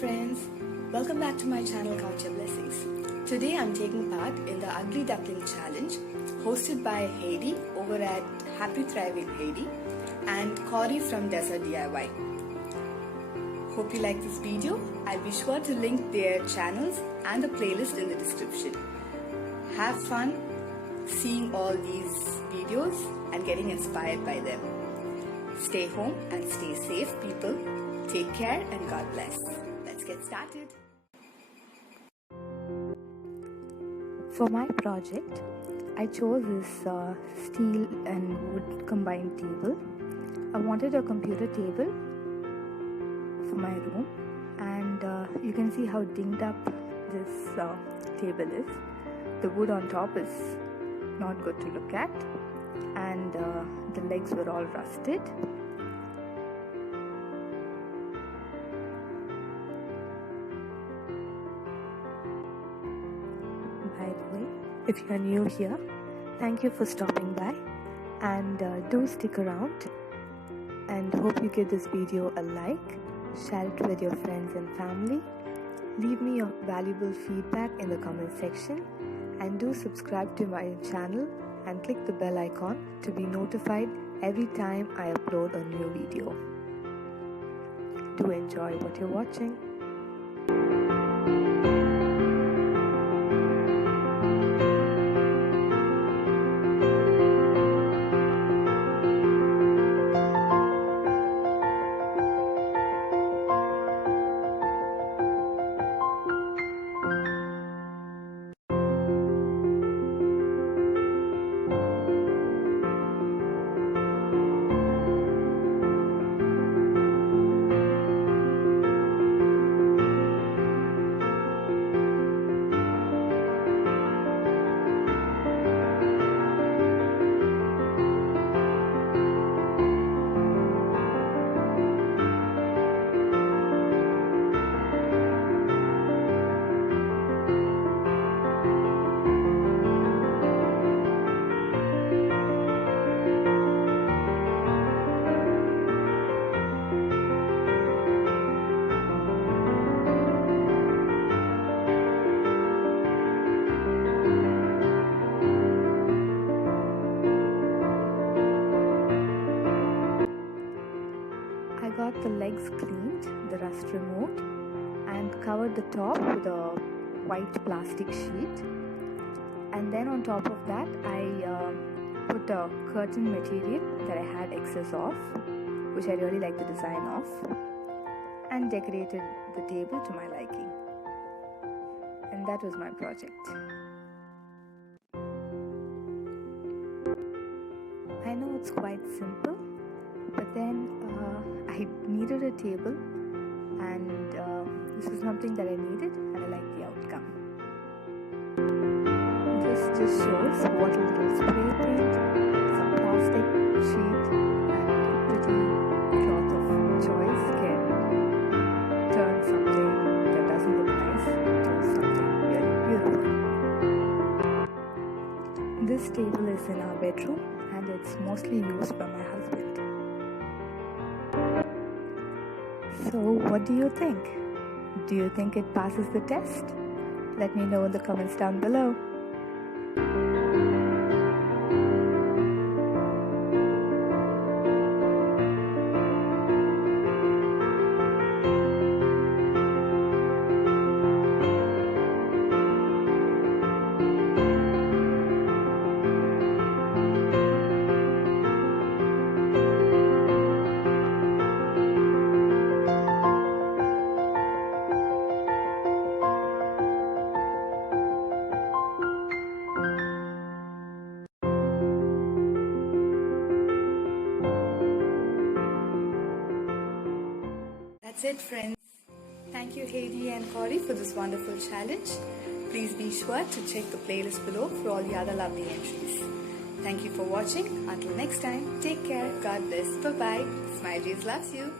friends, welcome back to my channel Count Your Blessings. Today I'm taking part in the Ugly Duckling challenge hosted by Heidi over at Happy Thriving Heidi and Cory from Desert DIY. Hope you like this video. I'll be sure to link their channels and the playlist in the description. Have fun seeing all these videos and getting inspired by them. Stay home and stay safe, people. Take care and God bless. Let's get started. For my project, I chose this steel and wood combined table. I wanted a computer table for my room, and you can see how dinged up this table is. The wood on top is not good to look at, and the legs were all rusted. By the way, if you are new here, thank you for stopping by, and do stick around, and hope you give this video a like, share it with your friends and family, leave me your valuable feedback in the comment section, and do subscribe to my channel and click the bell icon to be notified every time I upload a new video. Do enjoy what you're watching. I got the legs cleaned, the rust removed, and covered the top with a white plastic sheet. And then on top of that, I put a curtain material that I had excess of, which I really like the design of, and decorated the table to my liking. And that was my project. I know it's quite simple, but then I needed a table, and this is something that I needed, and I like the outcome. This just shows what a little spray paint, some plastic sheet, and pretty cloth of choice can turn something that doesn't look nice into something really beautiful. This table is in our bedroom, and it's mostly used by my husband. So what do you think? Do you think it passes the test? Let me know in the comments down below. That's it, friends. Thank you, Heidi and Cory, for this wonderful challenge. Please be sure to check the playlist below for all the other lovely entries. Thank you for watching. Until next time, take care. God bless. Bye-bye. Smiley loves you.